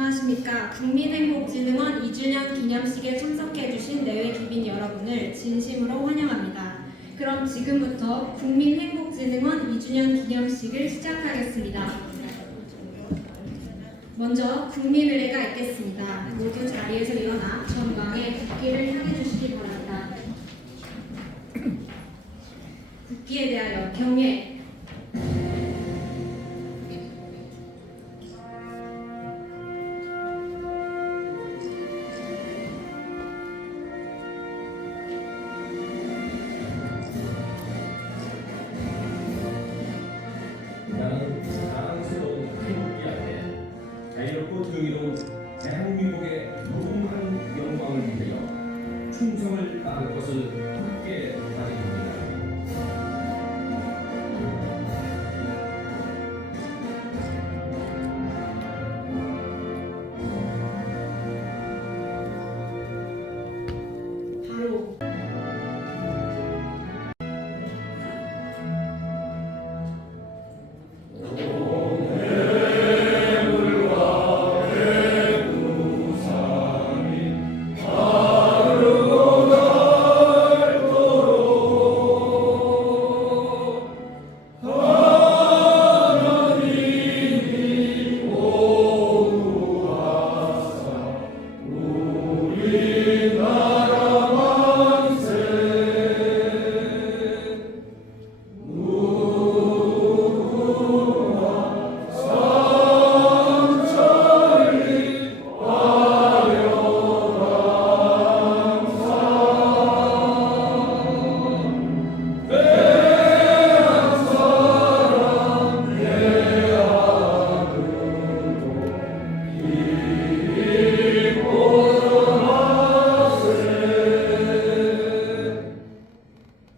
안녕하십니까. 국민행복진흥원 2주년 기념식에 참석해주신 내외 귀빈 여러분을 진심으로 환영합니다. 그럼 지금부터 국민행복진흥원 2주년 기념식을 시작하겠습니다. 먼저 국민의례가 있겠습니다. 모두 자리에서 일어나 전방에 국기를 향해 주시기 바랍니다. 국기에 대하여 경례. 나는 사랑스러운 태국이 앞에 자유롭고 정의로운 대한민국의 무궁한 영광을 위하여 충성을 다할 것을 굳게 다짐합니다. 바로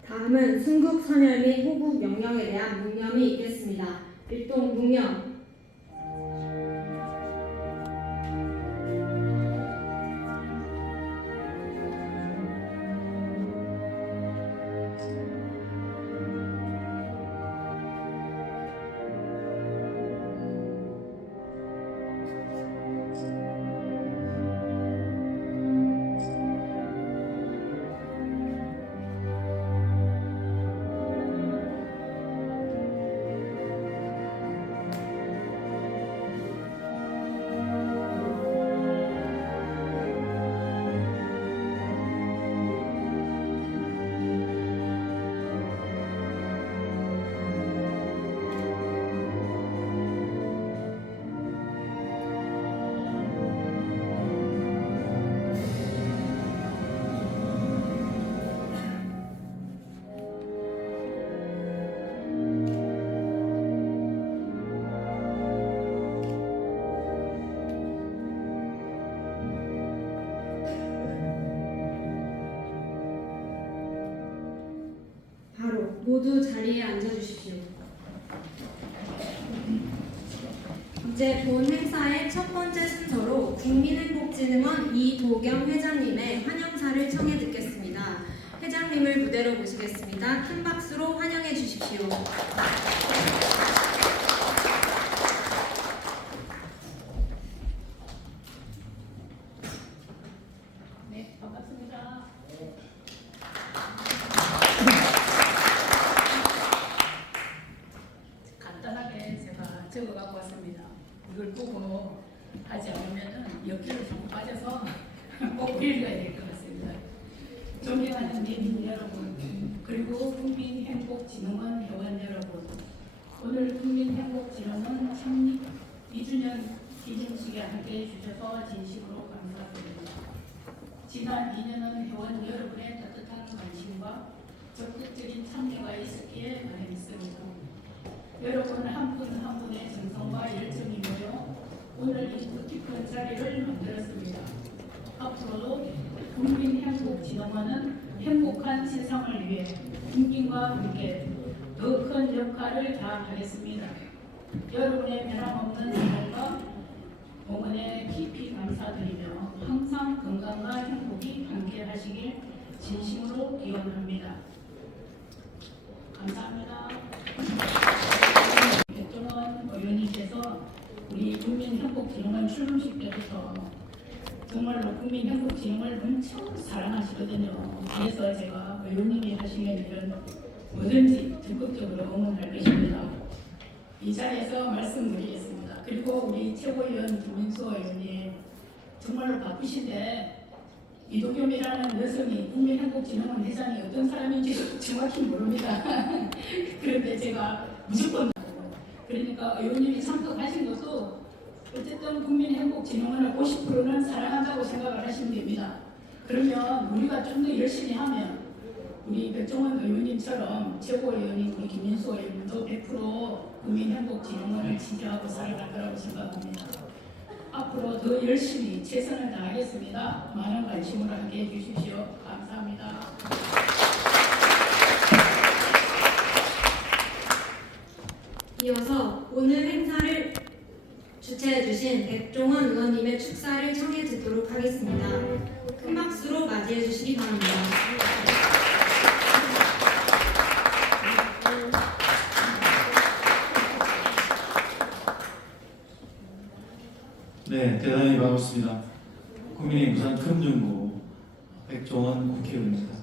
다음은 순국 선열 및 호국 명령에 대한 묵념이 있겠습니다. 일동 묵념. 바로 모두 자리에 앉아주십시오. 이제 본 행사의 첫 번째 순서로 국민행복진흥원 이도겸 회장님의 환영사를 청해 듣겠습니다. 회장님을 무대로 모시겠습니다. 큰 박수로 환영해 주십시오. 네, 반갑습니다. 간단하게 제가 적어 갖고 왔습니다. 이걸 보고 하지 않으면은 여기를 자꾸 빠져서 꼭 읽어야 될 것 같습니다. 존경하는 민민 여러분, 그리고 국민행복진흥원 회원 여러분, 오늘 국민행복진흥원 창립 2주년 기념식에 함께해 주셔서 진심으로 감사드립니다. 지난 2년은 회원 여러분의 따뜻한 관심과 적극적인 참여가 있었기에 다행입니다. 여러분 한 분 한 분의 정성과 열정이 모여 오늘 이 뜻깊은 자리를 만들었습니다. 앞으로도 국민행복진흥원은 행복한 세상을 위해 국민과 함께 더 큰 역할을 다하겠습니다. 여러분의 변함없는 사랑과 응원에 깊이 감사드리며 항상 건강과 행복이 함께하시길 진심으로 기원합니다. 감사합니다. 백종원 의원님께서 우리 국민행복진흥원 출범식 때부터 정말로 국민행복진흥을 엄청 사랑하시거든요. 그래서 제가 의원님이 하시는 일은 뭐든지 적극적으로 응원할 것입니다. 이 자리에서 말씀드리겠습니다. 그리고 우리 최고위원 김민수 의원님 정말로 바쁘신데 이도겸이라는 여성이 국민행복진흥원 회장이 어떤 사람인지 정확히 모릅니다. 그런데 제가 무조건 그러니까 의원님이 참석하신 것도 어쨌든 국민행복진흥원을 50%는 사랑한다고 생각을 하시면 됩니다. 그러면 우리가 좀 더 열심히 하면 우리 백종원 의원님처럼 최고위원인 우리 김민수 의원도 100% 국민행복진흥원을 지지하고 살아갈 거라고 생각합니다. 앞으로 더 열심히 최선을 다하겠습니다. 많은 관심으로 함께해 주십시오. 감사합니다. 이어서 오늘 행사를 주최해 주신 백종원 의원님의 축사를 청해 듣도록 하겠습니다. 큰 박수로 맞이해 주시기 바랍니다. 네, 대단히 반갑습니다. 국민의 부산 금정구 백종원 국회의원입니다.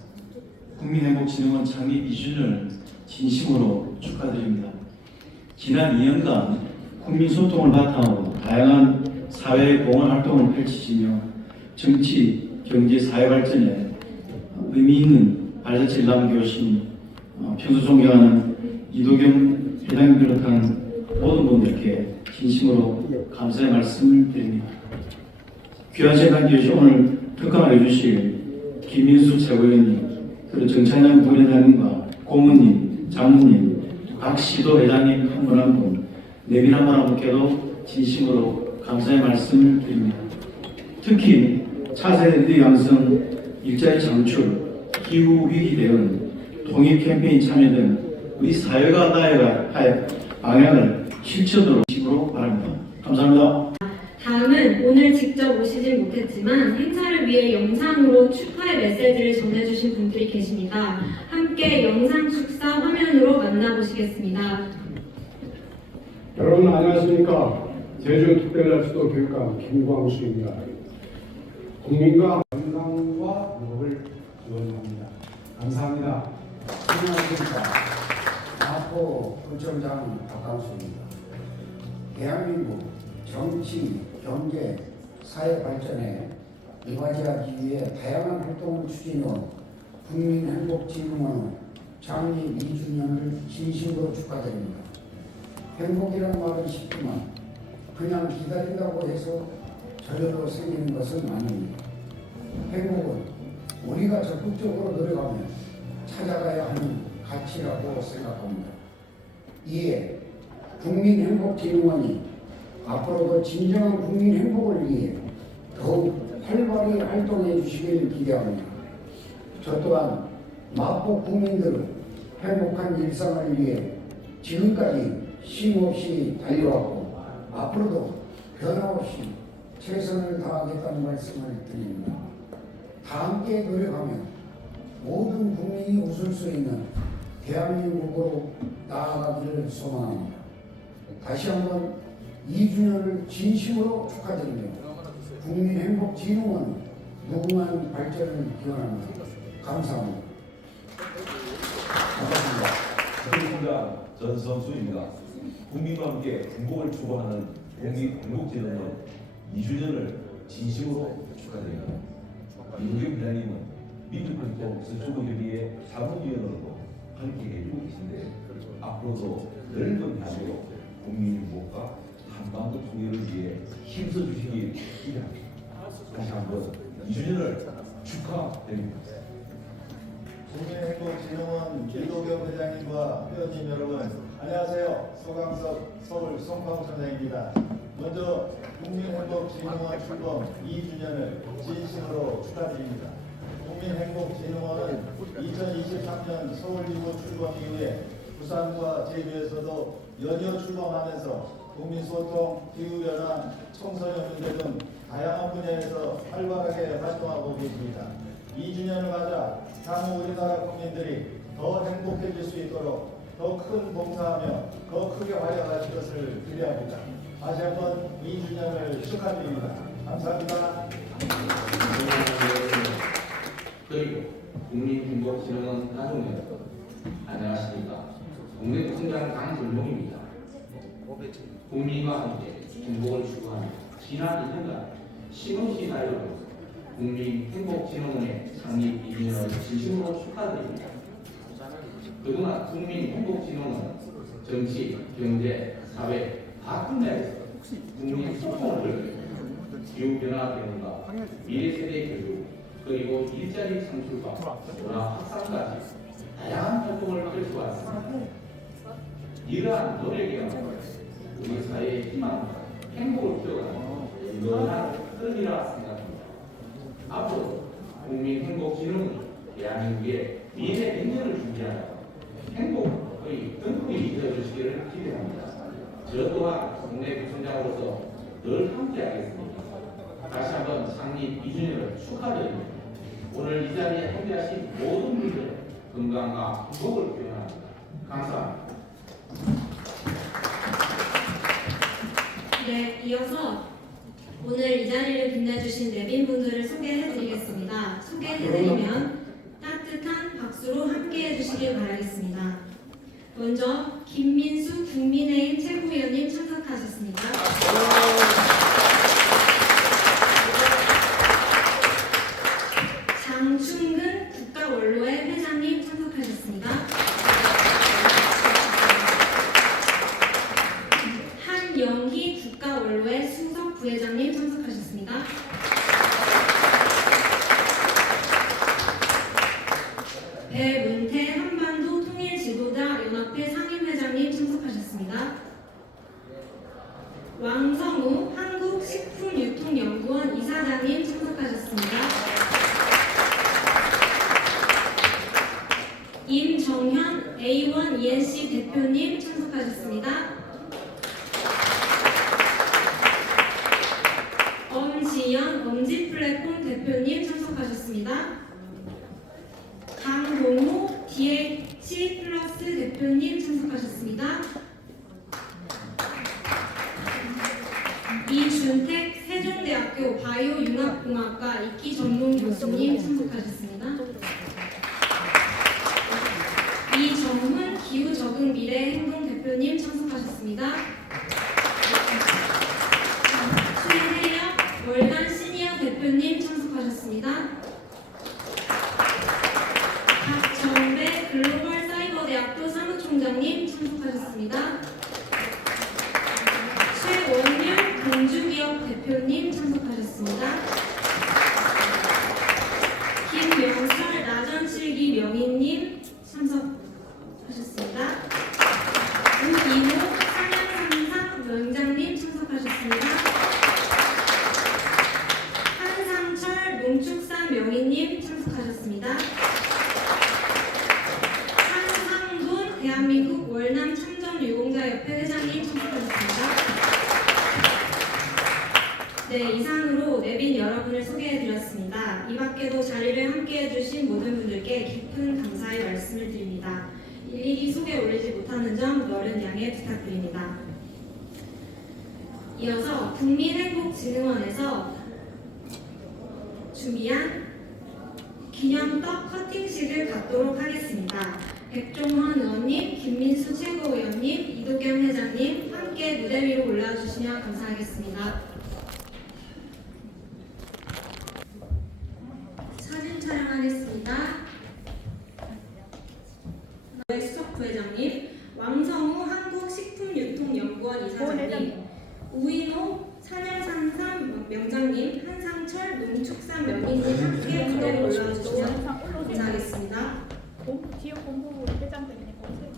국민행복진흥원 창립 2주년을 진심으로 축하드립니다. 지난 2년간 국민소통을 바탕으로 다양한 사회 공헌 활동을 펼치시며 정치, 경제, 사회 발전에 의미 있는 발자취를 남겨오신 평소 존경하는 이도겸 회장님 비롯한 모든 분들께 진심으로 감사의 말씀을 드립니다. 귀한 시간 주시 오늘 특강을 해주실 김민수 최고위원님, 그리고 정찬양 부회장님과 고문님, 장모님, 각 시도 회장님 한 분 한 분, 내빈한 분 한 분께도 진심으로 감사의 말씀을 드립니다. 특히 차세대 양성, 일자리 창출, 기후 위기 대응, 통일 캠페인 참여 등 우리 사회가 나아가야 할 방향을 실천으로 집으로 바랍니다. 감사합니다. 다음은 오늘 직접 오시진 못했지만 행사를 위해 영상으로 축하의 메시지를 전해주신 분들이 계십니다. 함께 영상 축사 화면으로 만나보시겠습니다. 여러분 안녕하십니까? 제주특별자치도 교육감 김광수입니다. 국민과 건강과 유업을 지원합니다. 감사합니다. 안녕하십니까. 마포 구청장 박광수입니다. 대한민국 정치, 경제, 사회 발전에 이바지하기 위해 다양한 활동을 추진해온 국민행복진흥원 창립 2주년을 진심으로 축하드립니다. 행복이라는 말은 쉽지만 그냥 기다린다고 해서 저절로 생기는 것은 아닙니다. 행복은 우리가 적극적으로 노력하며 찾아가야 하는 가치라고 생각합니다. 이에 국민행복진흥원이 앞으로도 진정한 국민 행복을 위해 더욱 활발히 활동해 주시길 기대합니다. 저 또한 마포 국민들의 행복한 일상을 위해 지금까지 쉼없이 달려왔고 앞으로도 변함없이 최선을 다하겠다는 말씀을 드립니다. 다 함께 노력하며 모든 국민이 웃을 수 있는 대한민국으로 나아가기를 소망합니다. 다시 한번 2주년을 진심으로 축하드리며 국민행복진흥원 무궁한 발전을 기원합니다. 감사합니다. 반갑습니다. 국민공장 전성수입니다. 국민과 함께 행복을 추구하는 국민행복진흥원 2주년을 진심으로 축하드립니다. 이도겸 회장님은 민주평통 서초구협의회 사무위원으로도 함께 해주고 계신데 앞으로도 넓은範囲로 국민 행복과 한반도 통일을 위해 힘써주시기 기대합니다. 다시 한번 2주년을 축하드립니다. 국민행복진흥원 이도겸 회장님과 회원님 여러분 안녕하세요. 서강석 서울 송광선장입니다. 먼저 국민행복진흥원 출범 2주년을 진심으로 축하드립니다. 국민행복진흥원은 2023년 서울지구 출범 이후에 부산과 제주에서도 연이어 출범하면서 국민소통, 기후변화, 청소년 문제 등 다양한 분야에서 활발하게 활동하고 계십니다. 2주년을 맞아 향후 우리나라 국민들이 더 행복해질 수 있도록 더 큰 봉사하며 더 크게 활약하실 것을 기대합니다. 다시 한번 2주년을 축하드립니다. 감사합니다. 그리고 국민행복진흥원 나중에 안녕하십니까. 국내부총장 강준봉입니다. 국민과 함께 행복을 추구하며 지난 2년간 시금시 달려온 국민행복진흥원의 창립 2주년을 진심으로 축하드립니다. 그동안 국민행복진흥원은 정치, 경제, 사회 각 분야에서 국민 소통을 기후변화 대응과 미래세대 교육 그리고 일자리 창출과 문화 확산까지 다양한 활동을 펼쳐왔습니다. 이러한 노력이 우리 사회의 희망과 행복을 키워가는 유능한 흐름이라 생각합니다. 앞으로 국민행복진흥원이 대한민국의 미래 냉전을 준비하여 행복의 등불이 되어주시기를 기대합니다. 저 또한 국내부총장으로서 늘 함께하겠습니다. 다시 한번 창립 2주년을 축하드립니다. 오늘 이 자리에 함께하신 모든 분들 건강과 행복을 기원합니다. 감사합니다. 네, 이어서 오늘 이 자리를 빛내주신 내빈분들을 소개해드리겠습니다. 소개해드리면 따뜻한 박수로 함께해주시길 바라겠습니다. 먼저 김민수 국민의힘 최고위원님 참석하셨습니다. 장충근 국가원로회 회장님 참석하셨습니다. 한영희 국가원로회 수석 부회장님 참석하셨습니다. 배문태 한반도 통일지도자 연합회 상임회장님 참석하셨습니다. 왕성우 한국식품유통연구원 이사장님 참석하셨습니다. 임정현 A1 ENC 대표님 참석하셨습니다. 엄지연 엄지플랫폼 대표님 참석하셨습니다. 강동호 DH 플러스 대표님 참석하셨습니다. 이준택 세종대학교 바이오융합공학과 이기 전문 교수님 참석하셨습니다. 이정훈 기후적응미래행동 대표님 참석하셨습니다. 최혜영 월간 시니어 대표님 참석하셨습니다. 박정배 글로벌 사이버대학교 사무총장님 참석하셨습니다. 최원율 공주기업 대표님 참석하셨습니다. 김명철 나전칠기 명인님 참석하셨습니다. 우이모 상향상상 원장님 참석하셨습니다. 한상철 농축산 명인님 참석하셨습니다. 한상돈 대한민국 월남 참전유공자협회 회장님 참석하셨습니다. 네, 이상으로 내빈 여러분을 소개해드렸습니다. 이 밖에도 자리를 함께해주신 모든 분들께 깊은 감사의 말씀을 드립니다. 일일이 소개 올리지 못하는 점 너른 양해 부탁드립니다. 이어서 국민행복진흥원에서 준비한 기념떡 커팅식을 갖도록 하겠습니다. 백종원 의원님, 김민수 최고위원님, 이도겸 회장님 함께 무대 위로 올라주시면 감사하겠습니다. 사진 촬영하겠습니다. 수석 부회장님, 왕성우 한국식품유통연구원 이사장님, 우인호 산양산삼 명장님, 한상철 농축산 명인님 함께 무대로 올라와주시면 감사하겠습니다. 지역 본부 회장 때문에 오세요.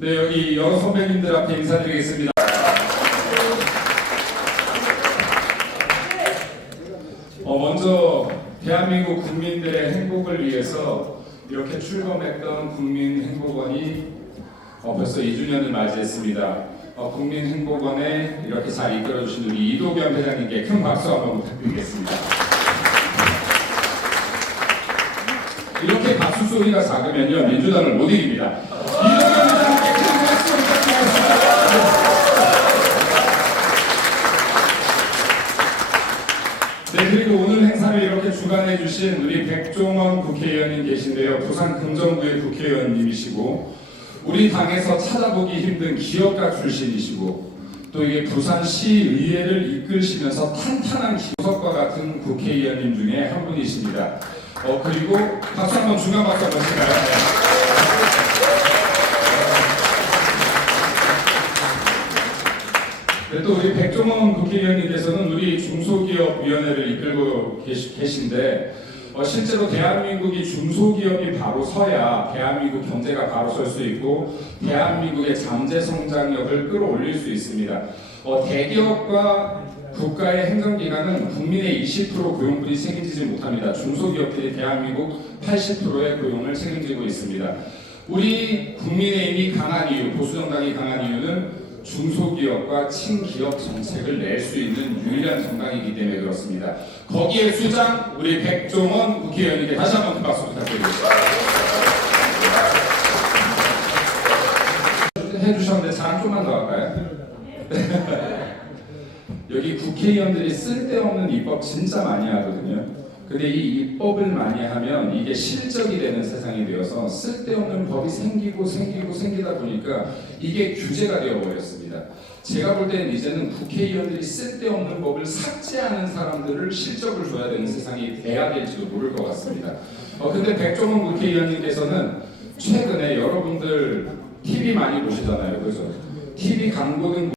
네, 여기 여러 선배님들 앞에 인사드리겠습니다. 먼저 대한민국 국민들의 행복을 위해서 이렇게 출범했던 국민행복원이 벌써 2주년을 맞이했습니다. 국민행복원에 이렇게 잘 이끌어주신 우리 이도겸 회장님께 큰 박수 한번 부탁드리겠습니다. 이렇게 박수 소리가 작으면요 민주당을 못 이깁니다. 이도겸 회장님께 큰 박수 부탁드리겠습니다. 네, 그리고 오늘 행사를 이렇게 주관해 주신 우리 백종원 국회의원님 계신데요. 부산 금정구의 국회의원님이시고 우리 당에서 찾아보기 힘든 기업가 출신이시고 또 이게 부산시의회를 이끌시면서 탄탄한 기석과 같은 국회의원님 중에 한 분이십니다. 그리고 박수 한번 중간 박수 한번 칠까요? 네, 또 우리 백종원 국회의원님께서는 우리 중소기업위원회를 이끌고 계신데 실제로 대한민국이 중소기업이 바로 서야 대한민국 경제가 바로 설 수 있고 대한민국의 잠재 성장력을 끌어올릴 수 있습니다. 대기업과 국가의 행정기관은 국민의 20% 고용분이 책임지지 못합니다. 중소기업들이 대한민국 80%의 고용을 책임지고 있습니다. 우리 국민의힘이 강한 이유, 보수정당이 강한 이유는 중소기업과 친기업 정책을 낼 수 있는 유일한 정당이기 때문에 그렇습니다. 거기에 수장 우리 백종원 국회의원님께 다시 한번 큰 박수 부탁드리겠습니다. 해주셨는데 자랑 좀만 더 할까요? 여기 국회의원들이 쓸데없는 입법 진짜 많이 하거든요. 근데 이 입법을 많이 하면 이게 실적이 되는 세상이 되어서 쓸데없는 법이 생기다 보니까 이게 규제가 되어버렸습니다. 제가 볼 때는 이제는 국회의원들이 쓸데없는 법을 삭제하는 사람들을 실적을 줘야 되는 세상이 돼야 될지도 모를 것 같습니다. 근데 백종원 국회의원님께서는 최근에 여러분들 TV 많이 보시잖아요. 그래서 TV 광고는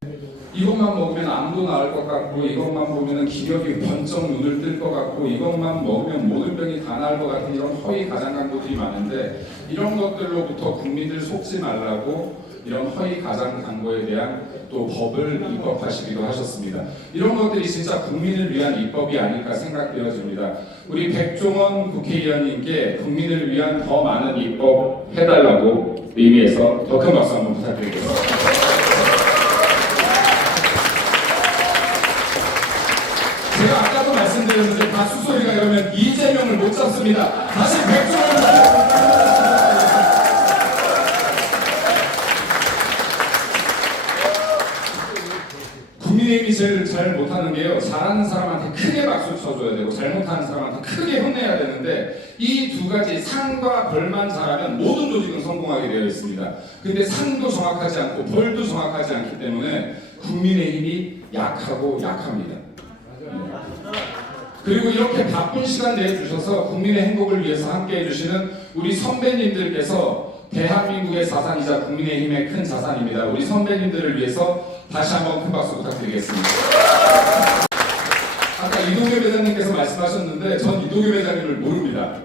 이것만 먹으면 암도 나을 것 같고 이것만 보면 기력이 번쩍 눈을 뜰 것 같고 이것만 먹으면 모든 병이 다 나을 것 같은 이런 허위 가장 광고들이 많은데 이런 것들로부터 국민들 속지 말라고 이런 허위 가장 광고에 대한 또 법을 입법하시기도 하셨습니다. 이런 것들이 진짜 국민을 위한 입법이 아닐까 생각되어집니다. 우리 백종원 국회의원님께 국민을 위한 더 많은 입법 해달라고 의미에서 더 큰 박수 한번 부탁드리겠습니다. 제가 아까도 말씀드렸는데 박수 소리가 이러면 이재명을 못 잡습니다. 다시 백종원 국민의힘이 제일 잘 못하는 게요. 잘하는 사람한테 크게 박수 쳐줘야 되고 잘못하는 사람한테 크게 혼내야 되는데 이 두 가지 상과 벌만 잘하면 모든 조직은 성공하게 되어 있습니다. 근데 상도 정확하지 않고 벌도 정확하지 않기 때문에 국민의힘이 약합니다. 그리고 이렇게 바쁜 시간 내주셔서 국민의 행복을 위해서 함께 해주시는 우리 선배님들께서 대한민국의 자산이자 국민의힘의 큰 자산입니다. 우리 선배님들을 위해서 다시 한번 큰 박수 부탁드리겠습니다. 아까 이도겸 회장님께서 말씀하셨는데 전 이도겸 회장님을 모릅니다.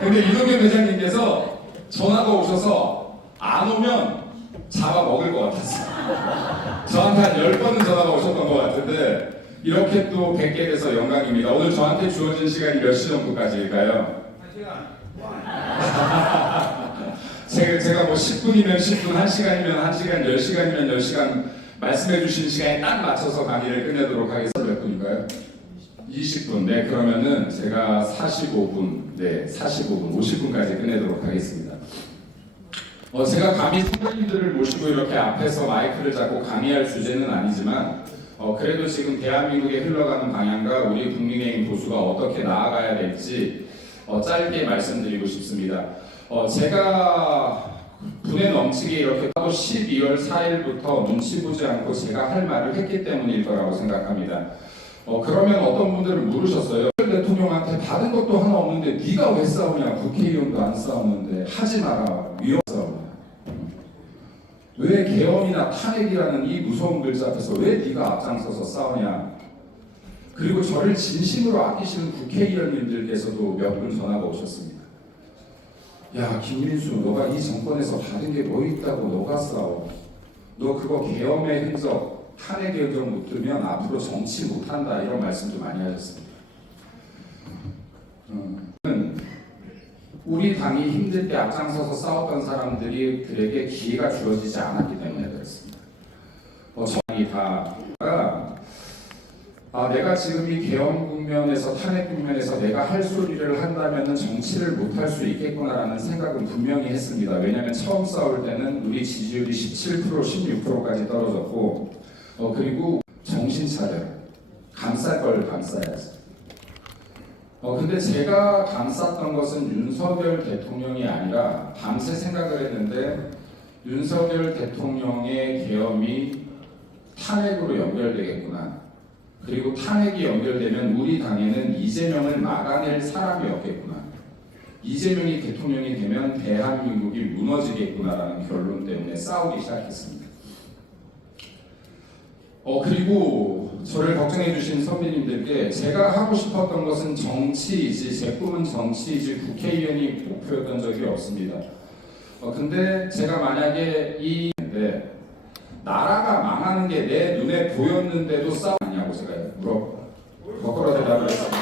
근데 이도겸 회장님께서 전화가 오셔서 안 오면 잡아먹을 것 같았어요. 저한테 한 10번은 전화가 오셨던 것 같은데 이렇게 또 뵙게 돼서 영광입니다. 오늘 저한테 주어진 시간이 몇 시 정도까지일까요? 1시간. 제가 뭐 10분이면 10분, 1시간이면 1시간, 10시간이면 10시간 말씀해 주신 시간에 딱 맞춰서 강의를 끝내도록 하겠습니다. 몇 분인가요? 20분. 네, 그러면은 제가 45분, 50분까지 끝내도록 하겠습니다. 제가 감히 선배님들을 모시고 이렇게 앞에서 마이크를 잡고 강의할 주제는 아니지만 그래도 지금 대한민국에 흘러가는 방향과 우리 국민의힘 보수가 어떻게 나아가야 될지 짧게 말씀드리고 싶습니다. 제가 분에 넘치게 이렇게 12월 4일부터 눈치 보지 않고 제가 할 말을 했기 때문일 거라고 생각합니다. 그러면 어떤 분들은 물으셨어요. 대통령한테 받은 것도 하나 없는데 네가 왜 싸우냐? 국회의원도 안 싸우는데 하지 마라. 위험 싸우냐? 왜 계엄이나 탄핵이라는 이 무서운 글자 앞에서 왜 네가 앞장서서 싸우냐? 그리고 저를 진심으로 아끼시는 국회의원님들께서도 몇 분 전화가 오셨습니다. 야 김민수 너가 이 정권에서 받은 게 뭐 있다고 너가 싸워. 너 그거 계엄의 흔적 탄핵 의견 못 들면 앞으로 정치 못한다 이런 말씀도 많이 하셨습니다. 우리 당이 힘들 때 앞장서서 싸웠던 사람들이 그에게 기회가 주어지지 않았기 때문에 그렇습니다. 저희 다 내가 지금 이 계엄 국면에서 탄핵 국면에서 내가 할 소리를 한다면 정치를 못할 수 있겠구나라는 생각은 분명히 했습니다. 왜냐하면 처음 싸울 때는 우리 지지율이 17%, 16%까지 떨어졌고 그리고 정신 차려 감쌀 걸 감싸야지. 근데 제가 감쌌던 것은 윤석열 대통령이 아니라 밤새 생각을 했는데 윤석열 대통령의 계엄이 탄핵으로 연결되겠구나. 그리고 탄핵이 연결되면 우리 당에는 이재명을 막아낼 사람이 없겠구나. 이재명이 대통령이 되면 대한민국이 무너지겠구나라는 결론 때문에 싸우기 시작했습니다. 그리고 저를 걱정해 주신 선배님들께 제가 하고 싶었던 것은 정치이지 제 꿈은 정치이지 국회의원이 목표였던 적이 없습니다. 근데 제가 만약에 나라가 망하는 게 내 눈에 보였는데도 싸우냐고 제가 거꾸로 대답을 했습니다.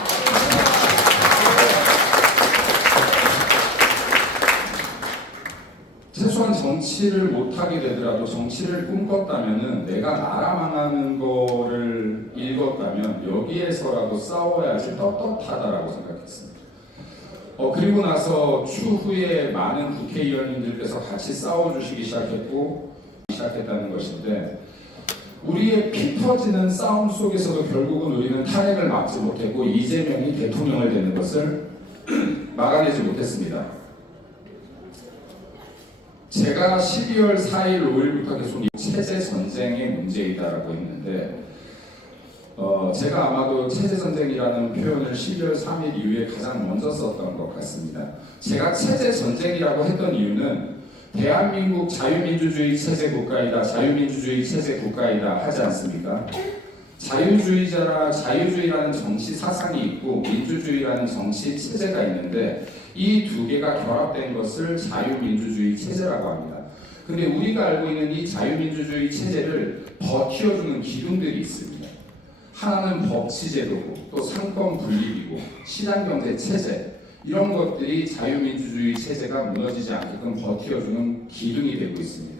최소한 정치를 못하게 되더라도 정치를 꿈꿨다면은 내가 나라 망하는 거를 읽었다면 여기에서라도 싸워야지 떳떳하다라고 생각했습니다. 그리고 나서 추후에 많은 국회의원님들께서 같이 싸워주시기 시작했다는 것인데 우리의 피 터지는 싸움 속에서도 결국은 우리는 탄핵을 막지 못했고 이재명이 대통령을 되는 것을 막아내지 못했습니다. 제가 12월 4일, 5일부터 계속 체제 전쟁의 문제이다라고 했는데 제가 아마도 체제 전쟁이라는 표현을 12월 3일 이후에 가장 먼저 썼던 것 같습니다. 제가 체제 전쟁이라고 했던 이유는 대한민국 자유민주주의 체제 국가이다, 자유민주주의 체제 국가이다 하지 않습니까? 자유주의라는 정치 사상이 있고 민주주의라는 정치 체제가 있는데 이 두 개가 결합된 것을 자유민주주의 체제라고 합니다. 근데 우리가 알고 있는 이 자유민주주의 체제를 버티어주는 기둥들이 있습니다. 하나는 법치제도고 또 상권 분립이고 시장경제 체제 이런 것들이 자유민주주의 체제가 무너지지 않게끔 버티어주는 기둥이 되고 있습니다.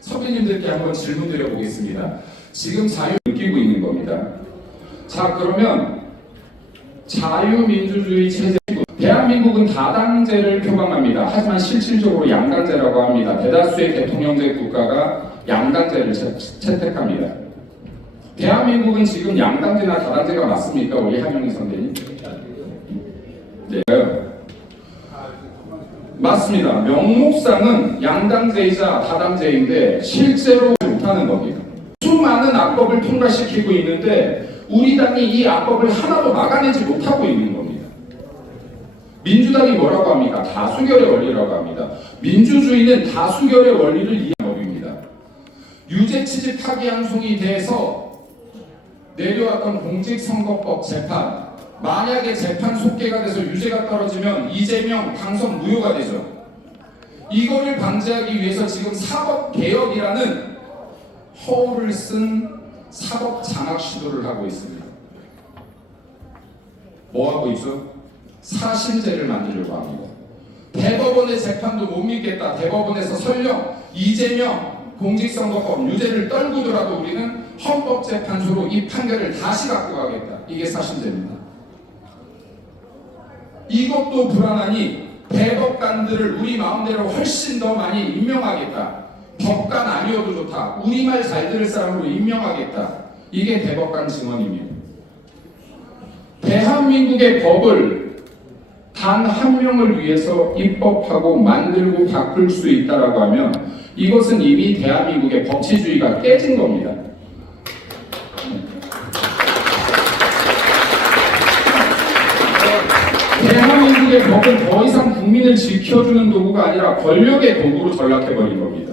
선배님들께 한번 질문 드려보겠습니다. 지금 자유 느끼고 있는 겁니다. 자 그러면 자유민주주의 체제 대한민국은 다당제를 표방합니다. 하지만 실질적으로 양당제라고 합니다. 대다수의 대통령제 국가가 양당제를 채택합니다. 대한민국은 지금 양당제나 다당제가 맞습니까? 우리 한영희 선배님? 네. 맞습니다. 명목상은 양당제이자 다당제인데 실제로 못하는 겁니다. 수많은 악법을 통과시키고 있는데 우리 당이 이 악법을 하나도 막아내지 못하고 있는 겁니다. 민주당이 뭐라고 합니까? 다수결의 원리라고 합니다. 민주주의는 다수결의 원리를 이해한 법입니다. 유죄 취지 파기환송이 돼서 내려왔던 공직선거법 재판 만약에 재판 속개가 돼서 유죄가 떨어지면 이재명 당선 무효가 되죠. 이거를 방지하기 위해서 지금 사법개혁이라는 허울을 쓴 사법장악 시도를 하고 있습니다. 뭐 하고 있죠? 사실죄를 만들려고 합니다. 대법원의 재판도 못 믿겠다. 대법원에서 설령 이재명 공직선거법 유죄를 떨구더라도 우리는 헌법재판소로 이 판결을 다시 갖고 가겠다. 이게 사실죄입니다. 이것도 불안하니 대법관들을 우리 마음대로 훨씬 더 많이 임명하겠다. 법관 아니어도 좋다. 우리말 잘 들을 사람으로 임명하겠다. 이게 대법관 증언입니다. 대한민국의 법을 단 한 명을 위해서 입법하고 만들고 바꿀 수 있다라고 하면 이것은 이미 대한민국의 법치주의가 깨진 겁니다. 대한민국의 법은 더 이상 국민을 지켜주는 도구가 아니라 권력의 도구로 전락해버린 겁니다.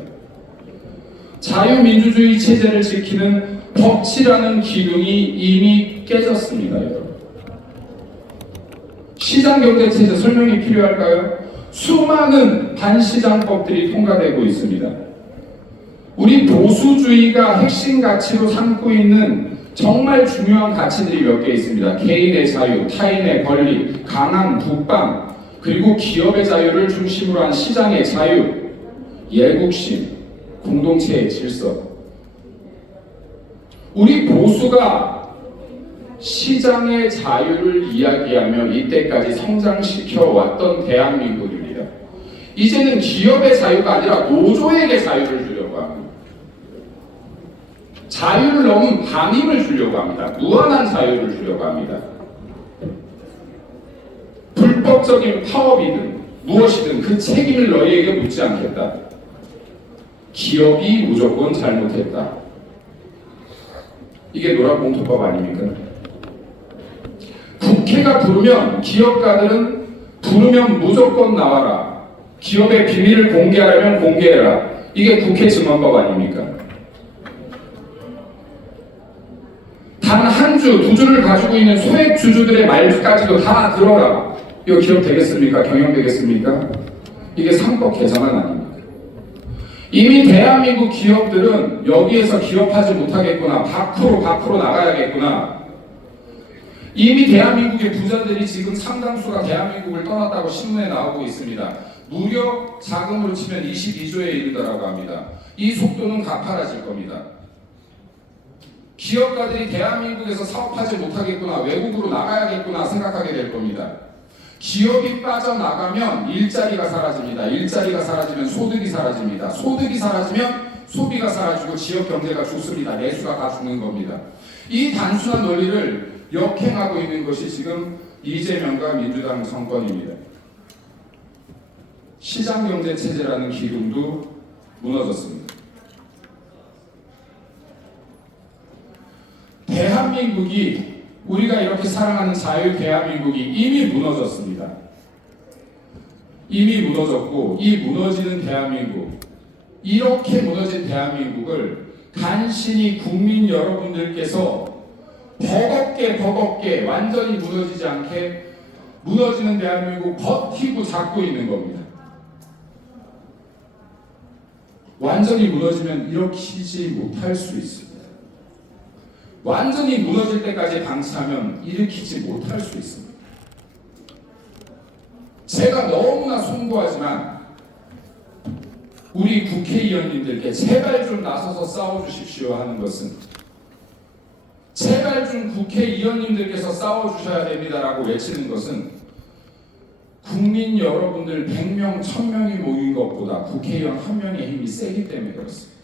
자유민주주의 체제를 지키는 법치라는 기둥이 이미 깨졌습니다. 여러분. 시장경제체제 설명이 필요할까요? 수많은 반시장법들이 통과되고 있습니다. 우리 보수주의가 핵심 가치로 삼고 있는 정말 중요한 가치들이 몇 개 있습니다. 개인의 자유, 타인의 권리, 강한 북방, 그리고 기업의 자유를 중심으로 한 시장의 자유, 예국심, 공동체의 질서. 우리 보수가 시장의 자유를 이야기하며 이때까지 성장시켜 왔던 대한민국입니다. 이제는 기업의 자유가 아니라 노조에게 자유를 주려고 합니다. 자유를 넘은 방임을 주려고 합니다. 무한한 자유를 주려고 합니다. 불법적인 파업이든 무엇이든 그 책임을 너희에게 묻지 않겠다. 기업이 무조건 잘못했다. 이게 노란봉투법 아닙니까? 국회가 부르면 기업가들은 부르면 무조건 나와라. 기업의 비밀을 공개하려면 공개해라. 이게 국회 증언법 아닙니까? 단 한 주, 두 주를 가지고 있는 소액 주주들의 말까지도 다 들어라. 이거 기업 되겠습니까? 경영 되겠습니까? 이게 상법 개정안 아닙니까? 이미 대한민국 기업들은 여기에서 기업하지 못하겠구나. 밖으로 나가야겠구나. 이미 대한민국의 부자들이 지금 상당수가 대한민국을 떠났다고 신문에 나오고 있습니다. 무려 자금으로 치면 22조에 이르더라고 합니다. 이 속도는 가파라질 겁니다. 기업가들이 대한민국에서 사업하지 못하겠구나, 외국으로 나가야겠구나 생각하게 될 겁니다. 기업이 빠져나가면 일자리가 사라집니다. 일자리가 사라지면 소득이 사라집니다. 소득이 사라지면 소비가 사라지고 지역 경제가 죽습니다. 내수가 다 죽는 겁니다. 이 단순한 논리를 역행하고 있는 것이 지금 이재명과 민주당 정권입니다. 시장경제 체제라는 기둥도 무너졌습니다. 대한민국이, 우리가 이렇게 사랑하는 자유 대한민국이 이미 무너졌습니다. 이미 무너졌고, 이 무너지는 대한민국, 이렇게 무너진 대한민국을 간신히 국민 여러분들께서 버겁게 완전히 무너지지 않게 무너지는 대한민국 버티고 잡고 있는 겁니다. 완전히 무너지면 일으키지 못할 수 있습니다. 완전히 무너질 때까지 방치하면 일으키지 못할 수 있습니다. 제가 너무나 송구하지만 우리 국회의원님들께 제발 좀 나서서 싸워주십시오 하는 것은, 제발 좀 국회의원님들께서 싸워주셔야 됩니다라고 외치는 것은 국민 여러분들 100명, 1000명이 모인 것보다 국회의원 한 명의 힘이 세기 때문에 그렇습니다.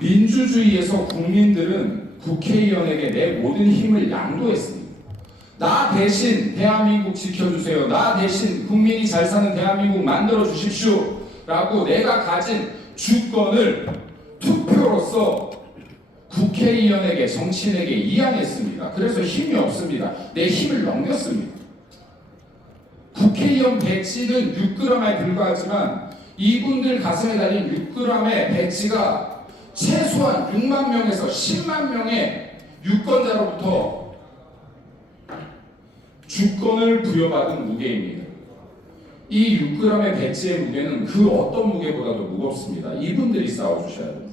민주주의에서 국민들은 국회의원에게 내 모든 힘을 양도했습니다. 나 대신 대한민국 지켜주세요. 나 대신 국민이 잘 사는 대한민국 만들어 주십시오. 라고 내가 가진 주권을 투표로서 국회의원에게, 정치인에게 이양했습니다. 그래서 힘이 없습니다. 내 힘을 넘겼습니다. 국회의원 배지는 6g에 불과하지만 이분들 가슴에 달린 6g의 배지가 최소한 6만 명에서 10만 명의 유권자로부터 주권을 부여받은 무게입니다. 이 6g의 배지의 무게는 그 어떤 무게보다도 무겁습니다. 이분들이 싸워주셔야 됩니다.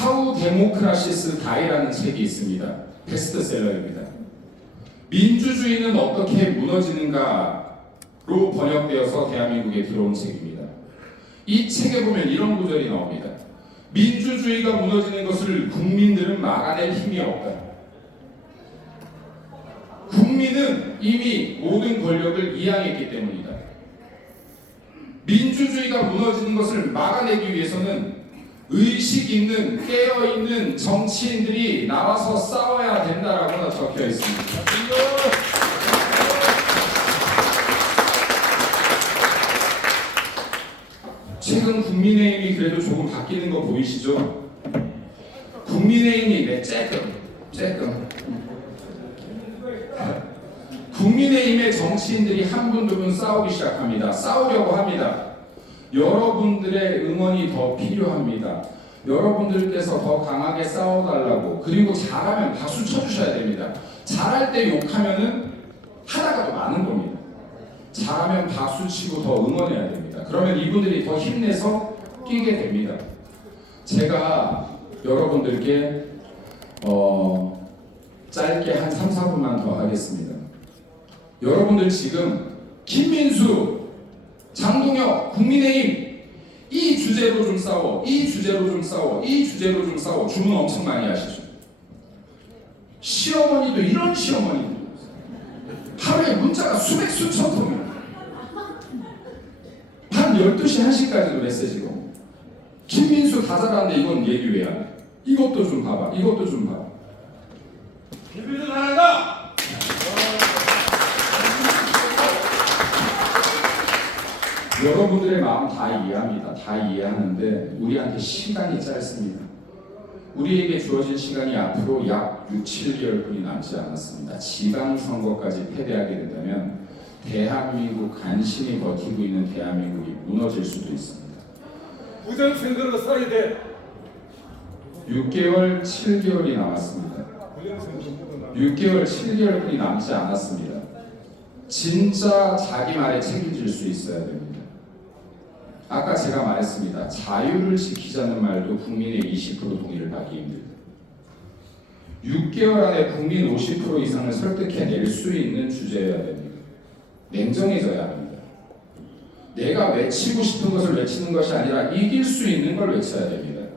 How Democracies Die라는 책이 있습니다. 베스트셀러입니다. 민주주의는 어떻게 무너지는가로 번역되어서 대한민국에 들어온 책입니다. 이 책에 보면 이런 구절이 나옵니다. 민주주의가 무너지는 것을 국민들은 막아낼 힘이 없다. 국민은 이미 모든 권력을 이양했기 때문이다. 민주주의가 무너지는 것을 막아내기 위해서는 의식 있는, 깨어있는 정치인들이 나와서 싸워야 된다라고 적혀 있습니다. 최근 국민의힘이 그래도 조금 바뀌는 거 보이시죠? 국민의힘이 쬐끔 국민의힘의 정치인들이 한 분 두 분 싸우기 시작합니다. 싸우려고 합니다. 여러분들의 응원이 더 필요합니다. 여러분들께서 더 강하게 싸워달라고, 그리고 잘하면 박수 쳐주셔야 됩니다. 잘할 때 욕하면은 하다가 더 많은 겁니다. 잘하면 박수 치고 더 응원해야 됩니다. 그러면 이분들이 더 힘내서 뛰게 됩니다. 제가 여러분들께 짧게 한 3, 4분만 더 하겠습니다. 여러분들 지금 김민수, 장동혁, 국민의힘 이 주제로 좀 싸워, 이 주제로 좀 싸워, 이 주제로 좀 싸워 주문 엄청 많이 하시죠. 시어머니도 이런 시어머니도 하루에 문자가 수백 수천 통입니다. 밤 12시 1시까지도 메시지고 김민수 다 잘하는데 이건 얘기 왜 안 해? 이것도 좀 봐봐, 이것도 좀 봐봐. 김민수 잘한다. 여러분들의 마음 다 이해합니다. 다 이해하는데 우리한테 시간이 짧습니다. 우리에게 주어진 시간이 앞으로 약 6, 7개월뿐이 남지 않았습니다. 지방선거까지 패배하게 된다면 대한민국 간신히 버티고 있는 대한민국이 무너질 수도 있습니다. 부정선거로 써야 돼. 6개월, 7개월이 남았습니다. 6개월, 7개월뿐이 남지 않았습니다. 진짜 자기 말에 책임질 수 있어야 됩니다. 아까 제가 말했습니다. 자유를 지키자는 말도 국민의 20% 동의를 받기 힘들다. 6개월 안에 국민 50% 이상을 설득해낼 수 있는 주제여야 됩니다. 냉정해져야 합니다. 내가 외치고 싶은 것을 외치는 것이 아니라 이길 수 있는 걸 외쳐야 됩니다.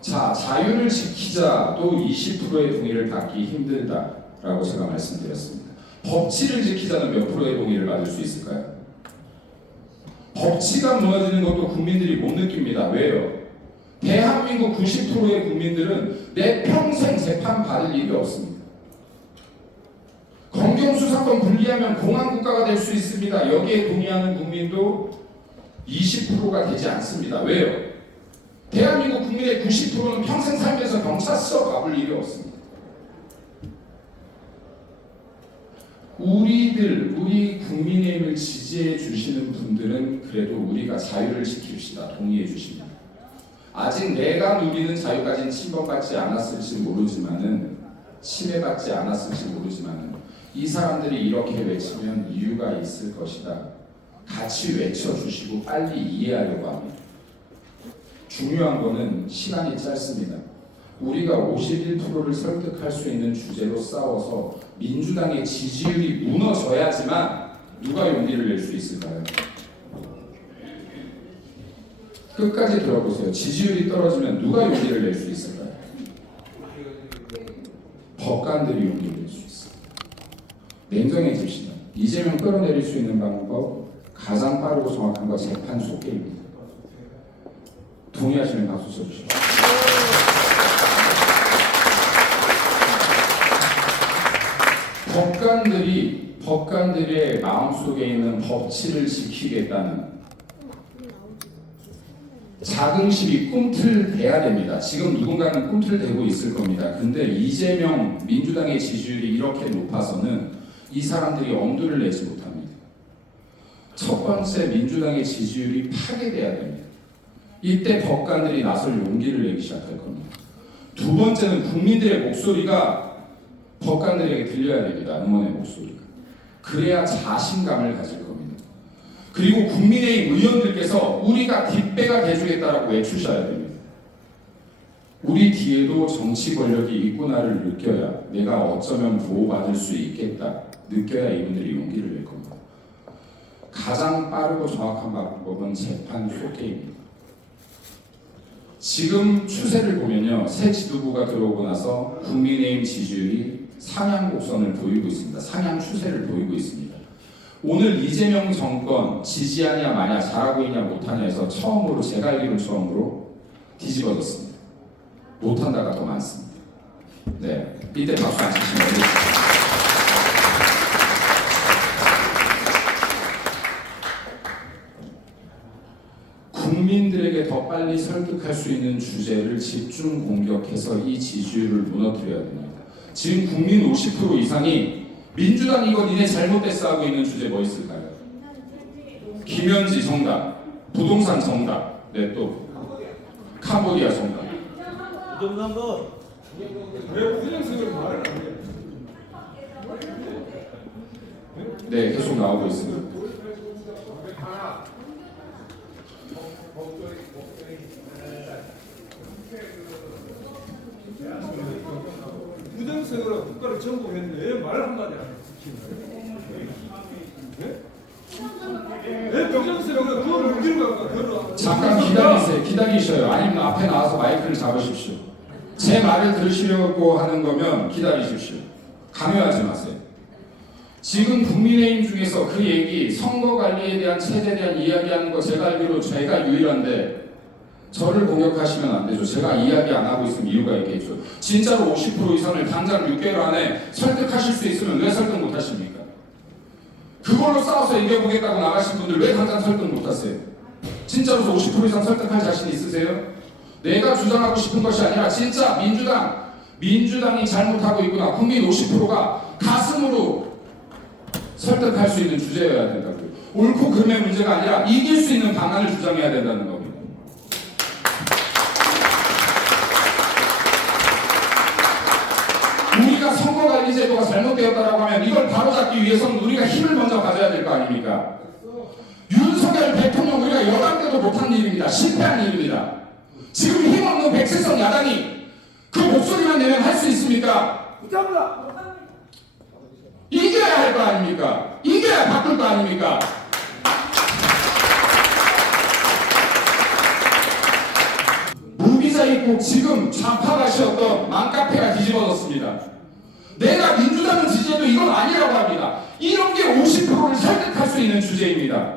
자, 자유를 지키자도 20%의 동의를 받기 힘들다라고 제가 말씀드렸습니다. 법치를 지키자는 몇 프로의 동의를 받을 수 있을까요? 법치가 무너지는 것도 국민들이 못 느낍니다. 왜요? 대한민국 90%의 국민들은 내 평생 재판 받을 일이 없습니다. 검경수사권 분리하면 공안국가가 될 수 있습니다. 여기에 동의하는 국민도 20%가 되지 않습니다. 왜요? 대한민국 국민의 90%는 평생 살면서 경찰서 가볼 일이 없습니다. 우리 국민의힘을 지지해 주시는 분들은 그래도 우리가 자유를 지킵시다 동의해 주십니다. 아직 내가 누리는 자유까지는 침범받지 않았을지 모르지만은 침해받지 않았을지 모르지만은 이 사람들이 이렇게 외치면 이유가 있을 것이다. 같이 외쳐주시고 빨리 이해하려고 합니다. 중요한 거는 시간이 짧습니다. 우리가 51%를 설득할 수 있는 주제로 싸워서 민주당의 지지율이 무너져야지만 누가 용기를 낼 수 있을까요? 끝까지 들어보세요. 지지율이 떨어지면 누가 용기를 낼 수 있을까요? 법관들이 용기를 낼 수 있어요. 냉정해집시다. 이재명 끌어내릴 수 있는 방법 가장 빠르고 정확한 거 재판 속개입니다. 동의하시면 박수 쳐주십시오. 법관들의 마음속에 있는 법치를 지키겠다는 자긍심이 꿈틀대야 됩니다. 지금 누군가는 꿈틀대고 있을 겁니다. 근데 이재명 민주당의 지지율이 이렇게 높아서는 이 사람들이 엄두를 내지 못합니다. 첫 번째, 민주당의 지지율이 파괴돼야 됩니다. 이때 법관들이 나설 용기를 내기 시작할 겁니다. 두 번째는 국민들의 목소리가 법관들에게 들려야 됩니다. 응원의 목소리가. 그래야 자신감을 가질 겁니다. 그리고 국민의힘 의원들께서 우리가 뒷배가 돼주겠다라고 외치셔야 됩니다. 우리 뒤에도 정치 권력이 있구나를 느껴야 내가 어쩌면 보호받을 수 있겠다 느껴야 이분들이 용기를 낼 겁니다. 가장 빠르고 정확한 방법은 재판 속개입니다. 지금 추세를 보면요, 새 지도부가 들어오고 나서 국민의힘 지지율이 상향 곡선을 보이고 있습니다. 상향 추세를 보이고 있습니다. 오늘 이재명 정권 지지하냐 마냐 잘하고 있냐 못하냐에서 처음으로 제가 알기로 처음으로 뒤집어졌습니다. 못한다가 더 많습니다. 네, 이때 박수 안 치시면 되겠습니다. 국민들에게 더 빨리 설득할 수 있는 주제를 집중 공격해서 이 지지율을 무너뜨려야 됩니다. 지금 국민 50% 이상이 민주당 이거 니네 잘못됐어 하고 있는 주제 뭐 있을까요? 김현지 정답. 부동산 정답. 네, 또 캄보디아 정답. 왜 부정선거를 말을 안 해요? 네, 계속 나오고 있습니다. 부정선거로 국가를 정복했는데 왜 말을 한마디 안 해요? 왜 부정선거가 그걸 어디로 갈까? 그걸 잠깐 기다리셔요. 아니면 앞에 나와서 마이크를 잡으십시오. 제 말을 들으시려고 하는 거면 기다리십시오. 강요하지 마세요. 지금 국민의힘 중에서 그 얘기, 선거 관리에 대한 체제에 대한 이야기하는 거 제가 알기로 제가 유일한데 저를 공격하시면 안 되죠. 제가 이야기 안 하고 있으면 이유가 있겠죠. 진짜로 50% 이상을 당장 6개월 안에 설득하실 수 있으면 왜 설득 못 하십니까? 그걸로 싸워서 이겨보겠다고 나가신 분들 왜 당장 설득 못 하세요? 진짜로 50% 이상 설득할 자신 있으세요? 내가 주장하고 싶은 것이 아니라 진짜 민주당이 잘못하고 있구나. 국민 50%가 가슴으로 설득할 수 있는 주제여야 된다고요. 옳고 그름의 문제가 아니라 이길 수 있는 방안을 주장해야 된다는 겁니다. 우리가 선거관리제도가 잘못되었다고 하면 이걸 바로잡기 위해서는 우리가 힘을 먼저 가져야 될 거 아닙니까? 윤석열 대통령 우리가 여당 때도 못한 일입니다. 실패한 일입니다. 지금 힘없는 백칠성 야당이 그 목소리만 내면 할 수 있습니까? 못합니다. 이겨야 할 거 아닙니까? 이겨야 바꿀 거 아닙니까? 무비자 입국 지금 좌파가 씌었던 맘카페가 뒤집어졌습니다. 내가 민주당을 지지해도 이건 아니라고 합니다. 이런 게 50%를 설득할 수 있는 주제입니다.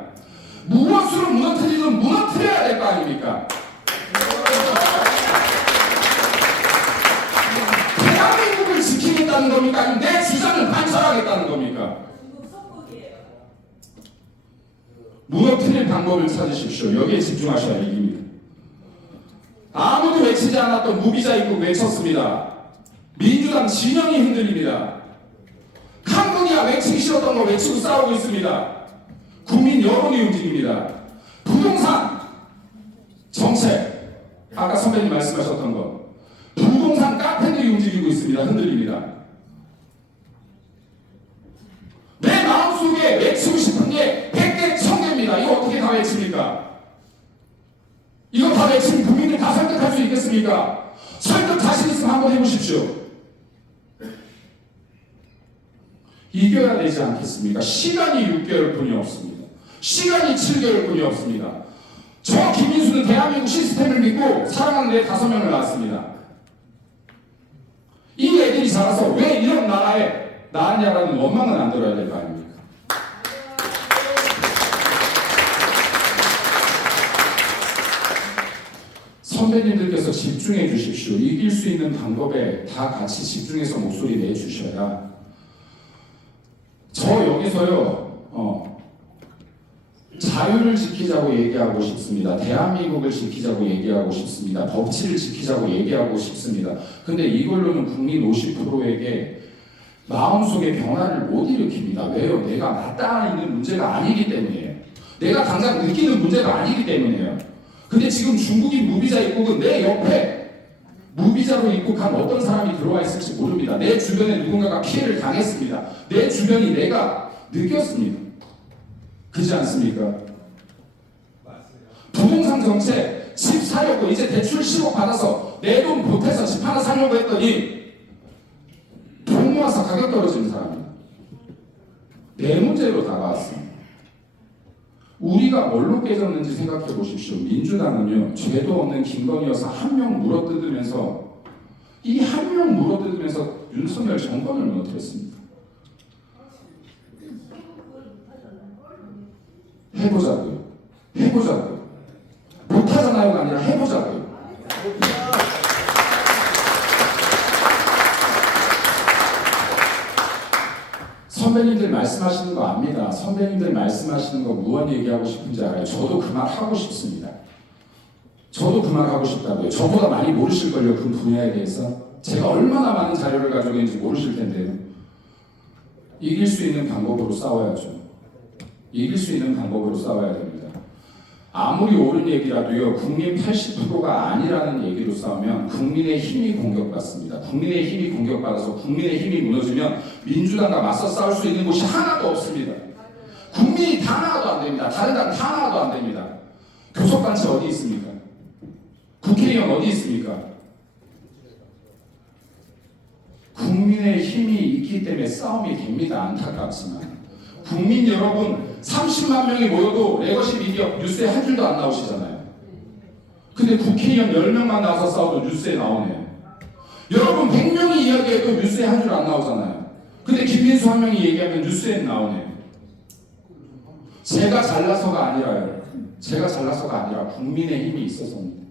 무엇으로 무너뜨리든 무너뜨려야 될 거 아닙니까? 대한민국을 지키겠다는 겁니까? 아니면 내 주장을 관철하겠다는 겁니까? 무너뜨릴 방법을 찾으십시오. 여기에 집중하셔야 이깁니다. 아무도 외치지 않았던 무비자 입국 외쳤습니다. 민주당 진영이 흔들립니다. 캄보디아 외치기 싫었던 거 외치고 싸우고 있습니다. 국민 여론이 움직입니다. 부동산 정책, 아까 선배님 말씀하셨던 것, 부동산 카페들이 움직이고 있습니다. 흔들립니다. 내 마음속에 외치고 싶은 게 100개 1000개입니다. 이거 어떻게 다 외칩니까? 이거 다 외치면 국민들 다 설득할 수 있겠습니까? 설득 자신 있으면 한번 해보십시오. 이겨야 되지 않겠습니까? 시간이 6개월 뿐이 없습니다. 시간이 7개월 뿐이 없습니다. 저 김인수는 대한민국 시스템을 믿고 사랑하는 애 5명을 낳았습니다. 이 애들이 자라서 왜 이런 나라에 낳았냐라는 원망은 안 들어야 될 거 아닙니까? 선배님들께서 집중해 주십시오. 이길 수 있는 방법에 다 같이 집중해서 목소리 내주셔야. 저 여기서요 자유를 지키자고 얘기하고 싶습니다. 대한민국을 지키자고 얘기하고 싶습니다. 법치를 지키자고 얘기하고 싶습니다. 근데 이걸로는 국민 50%에게 마음속에 변화를 못 일으킵니다. 왜요? 내가 맞닿아 있는 문제가 아니기 때문이에요. 내가 당장 느끼는 문제가 아니기 때문이에요. 근데 지금 중국인 무비자 입국은 내 옆에 무비자로 입국한 어떤 사람이 들어와 있을지 모릅니다. 내 주변에 누군가가 피해를 당했습니다. 내 주변이 내가 느꼈습니다. 그렇지 않습니까? 부동산 정책, 집 사려고 이제 대출 10억 받아서 내 돈 보태서 집 하나 사려고 했더니 돈 모아서 가격 떨어지는 사람입니다. 내 문제로 다가왔습니다. 우리가 뭘로 깨졌는지 생각해 보십시오. 민주당은요, 죄도 없는 김건희 여사 한 명 물어뜯으면서 이 한 명 물어뜯으면서 윤석열 정권을 무너뜨렸습니다. 해보자고요. 해보자고요. 못하잖아요가 아니라 해보자고요. 선배님들 말씀하시는 거 압니다. 선배님들 말씀하시는 거 무언 얘기하고 싶은지 알아요. 저도 그 말 하고 싶습니다. 저도 그 말 하고 싶다고요. 저보다 많이 모르실걸요. 그 분야에 대해서. 제가 얼마나 많은 자료를 가지고 있는지 모르실 텐데요. 이길 수 있는 방법으로 싸워야죠. 이길 수 있는 방법으로 싸워야 됩니다. 아무리 옳은 얘기라도요, 국민 80%가 아니라는 얘기로 싸우면 국민의 힘이 공격받습니다. 국민의 힘이 공격받아서 국민의 힘이 무너지면 민주당과 맞서 싸울 수 있는 곳이 하나도 없습니다. 국민이 다 하나도 안 됩니다. 다른 당 다 하나도 안 됩니다. 교섭단체 어디 있습니까? 국회의원 어디 있습니까? 국민의 힘이 있기 때문에 싸움이 됩니다. 안타깝지만. 국민 여러분 30만 명이 모여도 레거시 미디어 뉴스에 한 줄도 안 나오시잖아요. 근데 국회의원 10명만 나와서 싸워도 뉴스에 나오네요. 여러분 100명이 이야기해도 뉴스에 한 줄 안 나오잖아요. 근데 김민수 한 명이 얘기하면 뉴스에 나오네요. 제가 잘나서가 아니라요. 제가 잘나서가 아니라 국민의 힘이 있어서입니다.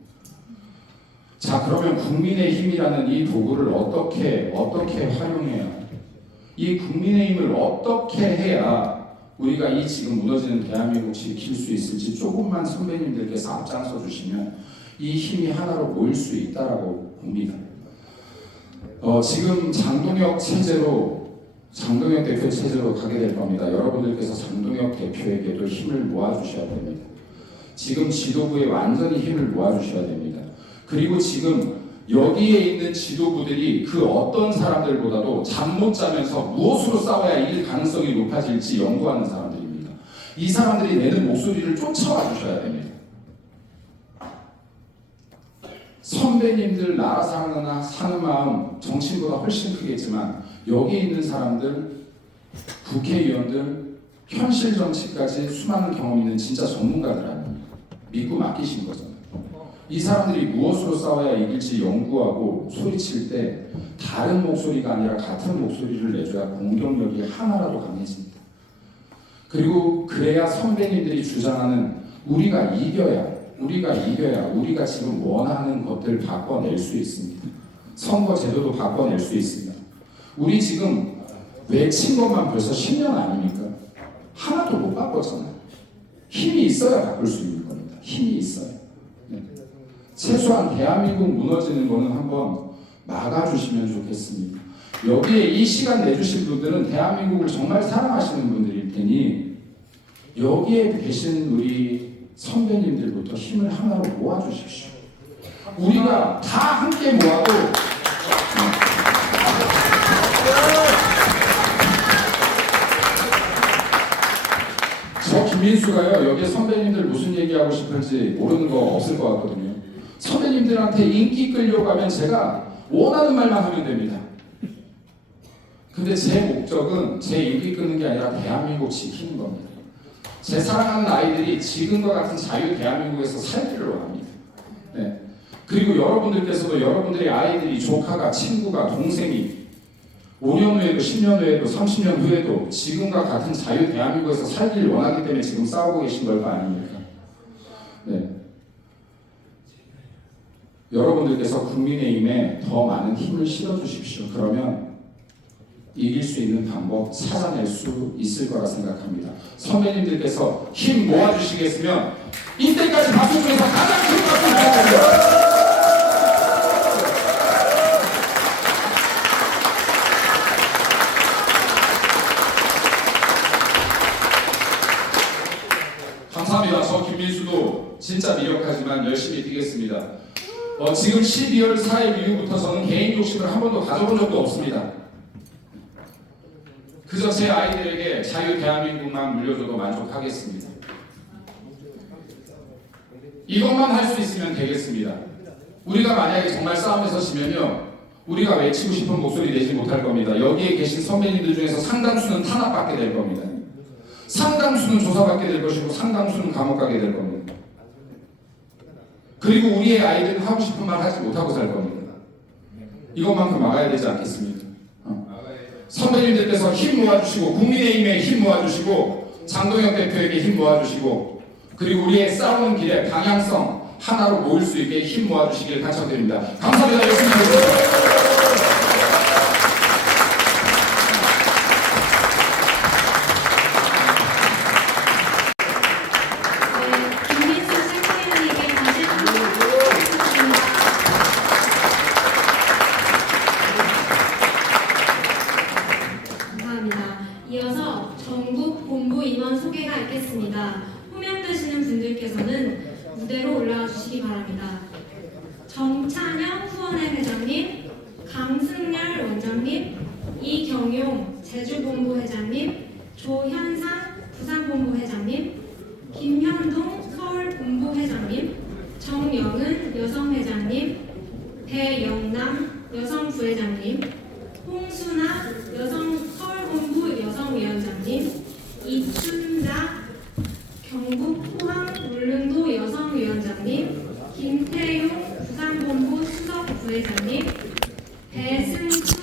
자, 그러면 국민의 힘이라는 이 도구를 어떻게 활용해야, 이 국민의 힘을 어떻게 해야 우리가 이 지금 무너지는 대한민국 지킬 수 있을지 조금만 선배님들께서 앞장서 주시면 이 힘이 하나로 모일 수 있다라고 봅니다. 지금 장동혁 대표 체제로 가게 될 겁니다. 여러분들께서 장동혁 대표에게도 힘을 모아주셔야 됩니다. 지금 지도부에 완전히 힘을 모아주셔야 됩니다. 그리고 지금 여기에 있는 지도부들이 그 어떤 사람들보다도 잠 못 자면서 무엇으로 싸워야 이길 가능성이 높아질지 연구하는 사람들입니다. 이 사람들이 내는 목소리를 쫓아와 주셔야 됩니다. 선배님들 나라 사는 마음 정치인보다 훨씬 크겠지만 여기 있는 사람들, 국회의원들, 현실 정치까지 수많은 경험 있는 진짜 전문가들 아닙니까? 믿고 맡기신 거잖아요. 이 사람들이 무엇으로 싸워야 이길지 연구하고 소리칠 때 다른 목소리가 아니라 같은 목소리를 내줘야 공격력이 하나라도 강해집니다. 그리고 그래야 선배님들이 주장하는 우리가 이겨야 우리가 지금 원하는 것들 바꿔낼 수 있습니다. 선거 제도도 바꿔낼 수 있습니다. 우리 지금 외친 것만 벌써 10년 아닙니까? 하나도 못 바꿨잖아요. 힘이 있어야 바꿀 수 있는 겁니다. 힘이 있어요. 네. 최소한 대한민국 무너지는 거는 한번 막아주시면 좋겠습니다. 여기에 이 시간 내주신 분들은 대한민국을 정말 사랑하시는 분들일 테니 여기에 계신 우리 선배님들부터 힘을 하나로 모아주십시오. 우리가 다 함께 모아도 저 김민수가요, 여기에 선배님들 무슨 얘기하고 싶은지 모르는 거 없을 것 같거든요. 선배님들한테 인기 끌려고 하면 제가 원하는 말만 하면 됩니다. 근데 제 목적은 제 인기 끄는 게 아니라 대한민국 지키는 겁니다. 제 사랑하는 아이들이 지금과 같은 자유 대한민국에서 살기를 원합니다. 네. 그리고 여러분들께서도 여러분들의 아이들이 조카가, 친구가, 동생이 5년 후에도 10년 후에도 30년 후에도 지금과 같은 자유 대한민국에서 살기를 원하기 때문에 지금 싸우고 계신 걸 거 아닙니까? 네. 여러분들께서 국민의힘에 더 많은 힘을 실어주십시오. 그러면 이길 수 있는 방법 찾아낼 수 있을 거라 생각합니다. 선배님들께서 힘 모아주시겠으면 이때까지 박수 중에서 가장 큰 박수 부탁드립니다. 감사합니다. 저 김민수도 진짜 미력하지만 열심히 뛰겠습니다. 지금 12월 4일 이후부터 저는 개인 욕심을 한 번도 가져본 적도 없습니다. 그저 제 아이들에게 자유 대한민국만 물려줘도 만족하겠습니다. 이것만 할 수 있으면 되겠습니다. 우리가 만약에 정말 싸움에서 지면요, 우리가 외치고 싶은 목소리 내지 못할 겁니다. 여기에 계신 선배님들 중에서 상당수는 탄압받게 될 겁니다. 상당수는 조사받게 될 것이고 상당수는 감옥 가게 될 겁니다. 그리고 우리의 아이들은 하고 싶은 말 하지 못하고 살 겁니다. 이것만큼 막아야 되지 않겠습니까? 선배님들께서 힘 모아주시고 국민의힘에 힘 모아주시고 장동혁 대표에게 힘 모아주시고 그리고 우리의 싸우는 길에 방향성 하나로 모일 수 있게 힘 모아주시길 간청드립니다. 감사합니다. 열심히 하겠습니다. 이어서 전국 본부 인원 소개가 있겠습니다. 호명되시는 분들께서는 회장님, 이경용 제주본부 회장님, 조현상 부산본부 회장님, 김현동 서울본부 회장님, 정영은 여성회장님, 배영남 여성부회장님, 홍순아 서울본부 여성위원장님, 이춘자 경북 포항 울릉도 여성위원장님, 김태용 부산본부 수석부회장님, 배승수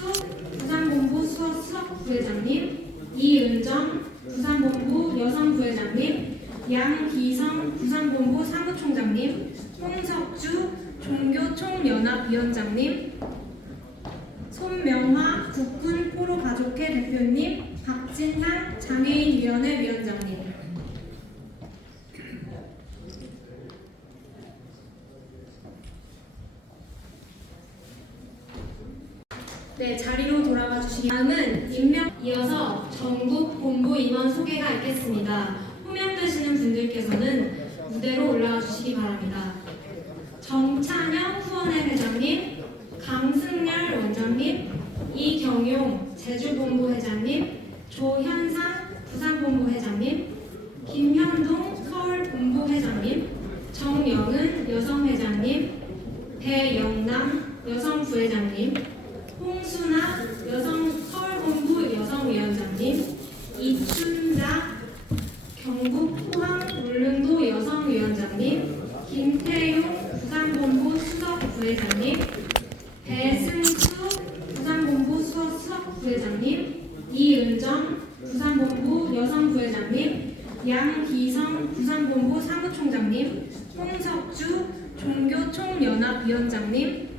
부산본부 수석부회장님, 이은정 부산본부 여성부회장님, 양기성 부산본부 사무총장님, 홍석주 종교총연합위원장님, 손명화 국군포로가족회 대표님, 박진향 장애인위원회 위원장님. 네, 자리로 돌아가 주시기. 다음은 이어서 전국 본부 임원 소개가 있겠습니다. 호명되시는 분들께서는 무대로 올라와 주시기 바랍니다. 정찬영 후원회 회장님, 강승열 원장님, 이경용 제주본부 회장님, 조현상 부산본부 회장님, 김현동 서울본부 회장님, 정영은 여성회장님, 배영남 여성부회장님, 홍순아 서울본부 여성위원장님, 이춘자 경북 포항 울릉도 여성위원장님, 김태용 부산본부 수석부회장님, 배승수 부산본부 수석부회장님, 이은정 부산본부 여성부회장님, 양기성 부산본부 사무총장님, 홍석주 종교총연합위원장님,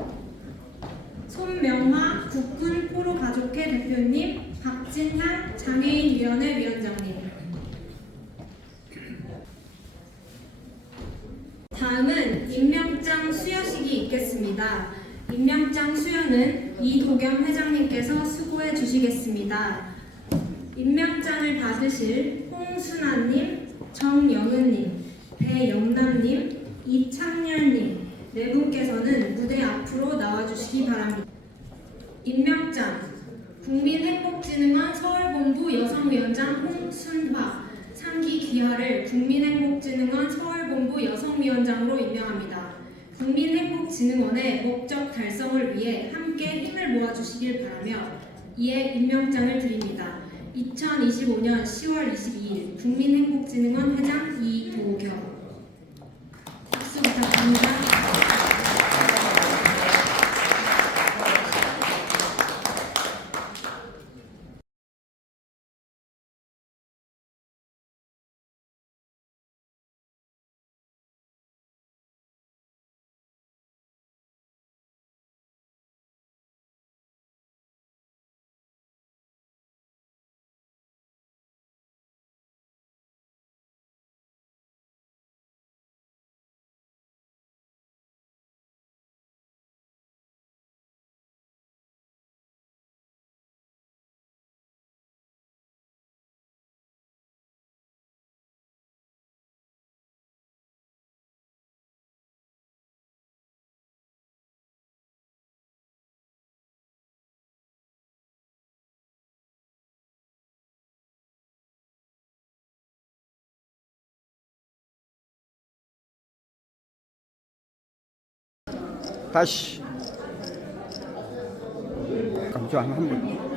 손명화 국군포로가족회 대표님, 박진향 장애인위원회 위원장님. 다음은 임명장 수여식이 있겠습니다. 임명장 수여는 이도겸 회장님께서 수고해 주시겠습니다. 임명장을 받으실 홍순아님, 정영은님, 배영남님, 이창렬님 네 분께서는 무대 앞으로 나와주시기 바랍니다. 임명장 국민행복진흥원 서울본부 여성위원장 홍순화 3기 귀하를 국민행복진흥원 서울본부 여성위원장으로 임명합니다. 국민행복진흥원의 목적 달성을 위해 함께 힘을 모아주시길 바라며 이에 임명장을 드립니다. 2025년 10월 22일 국민행복진흥원 회장 이도겸. 박수 부탁드립니다. 다시 감주 한 번.